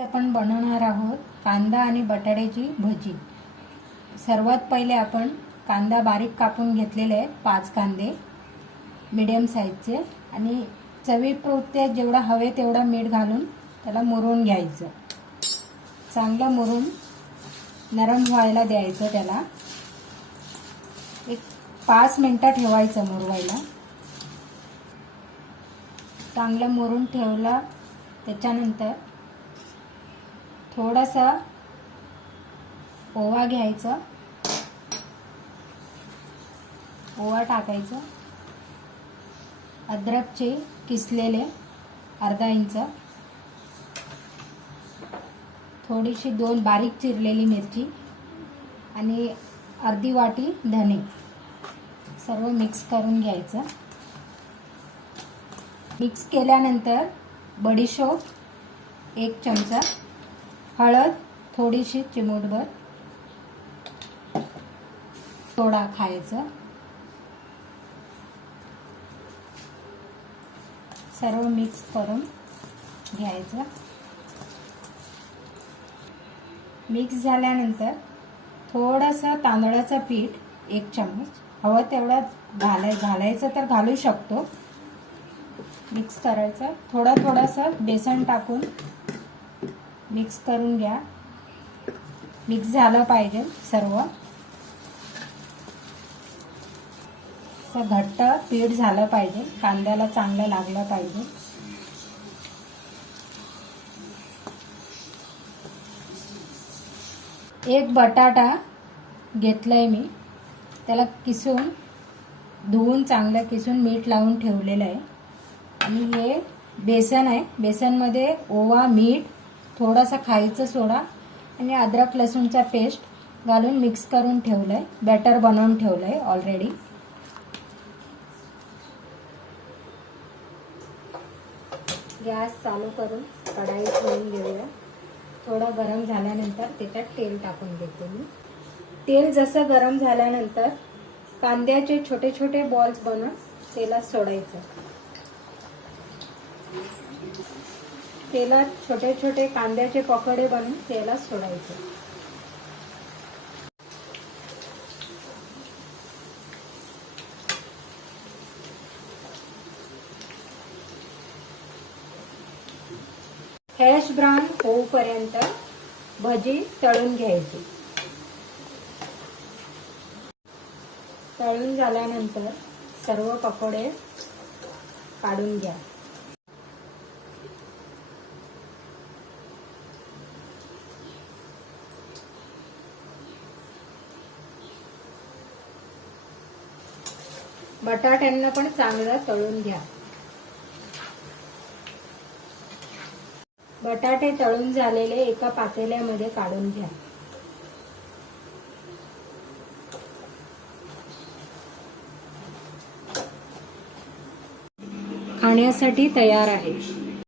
आपण बनवणार आहोत कांदा आणि बटाट्याची भजी. सर्वात पहिले आपण कांदा बारीक कापून घेतलेले आहे पाच कांदे मिडियम साईजचे आणि चवीपुरते जेवढा हवे तेवढा मीठ घालून त्याला मुरून घ्यायचं. चांगलं मुरून नरम व्हायला द्यायचं त्याला. एक पाच मिनटं ठेवायचं मुरवायला. चांगलं मुरून ठेवलं त्याच्यानंतर थोडासा ओवा घ्यायचा. ओवा टाकायचा. अद्रकचे किसलेले अर्धा इंच. थोडीशी दोन बारीक चिरलेली मिरची आणि अर्धी वाटी धने. सर्व मिक्स करून घ्यायचं. मिक्स केल्यानंतर बडीशोप एक चमचा हळद थोडीशी चिमूटभर. सोडा खायचं. सर्व मिक्स करून घ्यायचं. मिक्स झाल्यानंतर थोडंसं तांदळाचं पीठ एक चमच हवं तेवढं घालाय घालायचं तर घालू शकतो. मिक्स करायचं. थोडं थोडंसं बेसन टाकून मिक्स करून घ्या. मिक्स झालं पाहिजे सर्व. घट्ट पीठ झालं पाहिजे. कांद्याला चांगलं लागलं पाहिजे. एक बटाटा घेतलाय मी. त्याला किसून धुवून चांगलं किसून मीठ लावून ठेवलेलं आहे. आणि हे बेसन आहे. बेसनमध्ये ओवा मीठ थोडासा खायचं सोडा आणि अद्रक लसूणचा पेस्ट घालून मिक्स करून ठेवलं आहे बॅटर बनवून ठेवलं आहे ऑलरेडी गॅस चालू करून कढाई ठेवून घेऊया. थोडं गरम झाल्यानंतर त्याच्यात तेल टाकून देते मी. तेल जसं गरम झाल्यानंतर कांद्याचे छोटे छोटे बॉल्स बनवून तेलात सोडायचं. तेलात छोटे छोटे कांद्याचे पकडे बनवून तेलात सोडायचे. हॅश ब्राऊन होऊपर्यंत भजी तळून घ्यायची. तळून झाल्यानंतर सर्व पकोडे काढून घ्या. बटाट्यांना पण चांगलं तळून घ्या. बटाटे तळून झालेले एका पातेल्यामध्ये काढून घ्या. खाण्यासाठी तयार आहे.